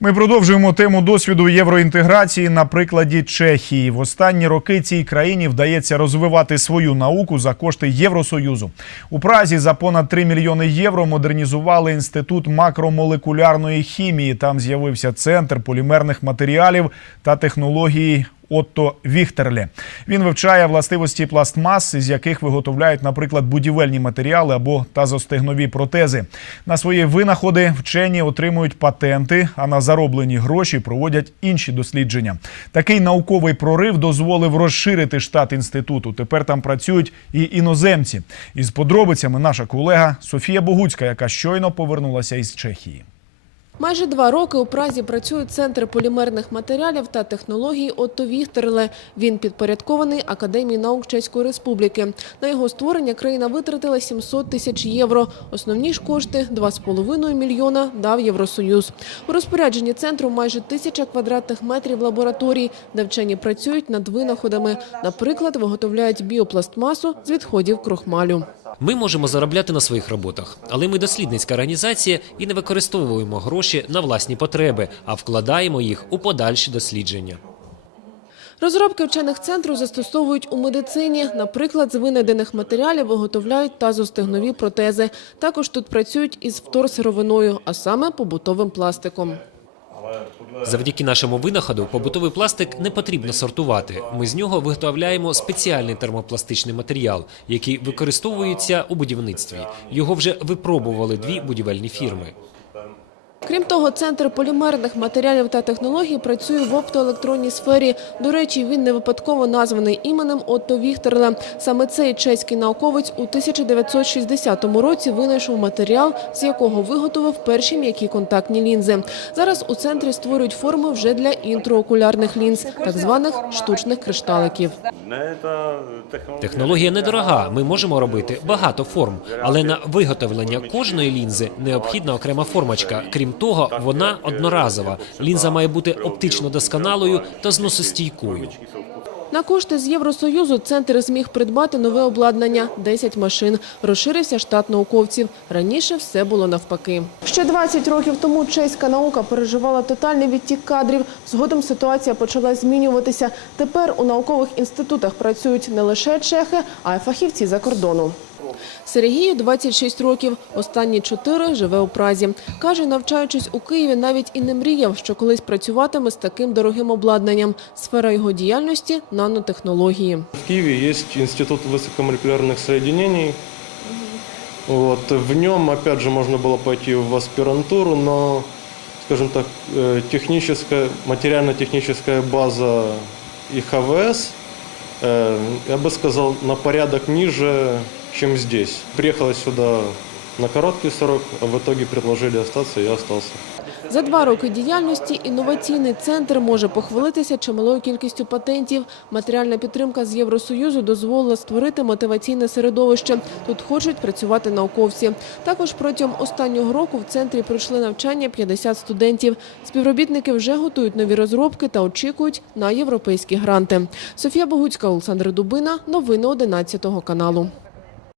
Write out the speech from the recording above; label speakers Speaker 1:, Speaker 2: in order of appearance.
Speaker 1: Ми продовжуємо тему досвіду євроінтеграції на прикладі Чехії. В останні роки цій країні вдається розвивати свою науку за кошти Євросоюзу. У Празі за понад 3 мільйони євро модернізували інститут макромолекулярної хімії. Там з'явився центр полімерних матеріалів та технології. Отто Віхтерле. Він вивчає властивості пластмас, з яких виготовляють, наприклад, будівельні матеріали або тазостегнові протези. На свої винаходи вчені отримують патенти, а на зароблені гроші проводять інші дослідження. Такий науковий прорив дозволив розширити штат інституту. Тепер там працюють і іноземці. Із подробицями наша колега Софія Богуцька, яка щойно повернулася із Чехії.
Speaker 2: Майже два роки у Празі працює центр полімерних матеріалів та технологій Отто Віхтерле. Він підпорядкований Академії наук Чеської Республіки. На його створення країна витратила 700 тисяч євро. Основні ж кошти – 2,5 мільйона дав Євросоюз. У розпорядженні центру майже тисяча квадратних метрів лабораторій, де вчені працюють над винаходами. Наприклад, виготовляють біопластмасу з відходів крохмалю.
Speaker 3: Ми можемо заробляти на своїх роботах, але ми дослідницька організація і не використовуємо гроші на власні потреби, а вкладаємо їх у подальші дослідження.
Speaker 2: Розробки вчених центру застосовують у медицині. Наприклад, з винайдених матеріалів виготовляють тазостегнові протези. Також тут працюють із вторсировиною, а саме побутовим пластиком.
Speaker 3: Завдяки нашому винаходу побутовий пластик не потрібно сортувати. Ми з нього виготовляємо спеціальний термопластичний матеріал, який використовується у будівництві. Його вже випробували дві будівельні фірми.
Speaker 2: Крім того, центр полімерних матеріалів та технологій працює в оптоелектронній сфері. До речі, він не випадково названий іменем Отто Віхтерле. Саме цей чеський науковець у 1960 році винайшов матеріал, з якого виготовив перші м'які контактні лінзи. Зараз у центрі створюють форми вже для інтроокулярних лінз, так званих штучних кришталиків.
Speaker 3: Технологія недорога. Ми можемо робити багато форм, але на виготовлення кожної лінзи необхідна окрема формочка. Крім того, вона одноразова. Лінза має бути оптично досконалою та зносостійкою.
Speaker 2: На кошти з Євросоюзу центр зміг придбати нове обладнання – 10 машин. Розширився штат науковців. Раніше все було навпаки. Ще 20 років тому чеська наука переживала тотальний відтік кадрів. Згодом ситуація почала змінюватися. Тепер у наукових інститутах працюють не лише чехи, а й фахівці за кордону. Сергію 26 років. Останні чотири живе у Празі. Каже, навчаючись у Києві, навіть і не мріяв, що колись працюватиме з таким дорогим обладнанням. Сфера його діяльності – нанотехнології.
Speaker 4: В Киеве есть институт высокомолекулярных соединений. Вот. В нем, опять же, можно было пойти в аспирантуру, но, скажем так, э, техническая, материально-техническая база и ХВС, э, я бы сказал, на порядок ниже, чем здесь. Приехала сюда на короткий срок, а в итоге предложили остаться, и я остался.
Speaker 2: За два роки діяльності інноваційний центр може похвалитися чималою кількістю патентів. Матеріальна підтримка з Євросоюзу дозволила створити мотиваційне середовище. Тут хочуть працювати науковці. Також протягом останнього року в центрі пройшли навчання 50 студентів. Співробітники вже готують нові розробки та очікують на європейські гранти. Софія Богуцька, Олександр Дубина. Новини 11 каналу.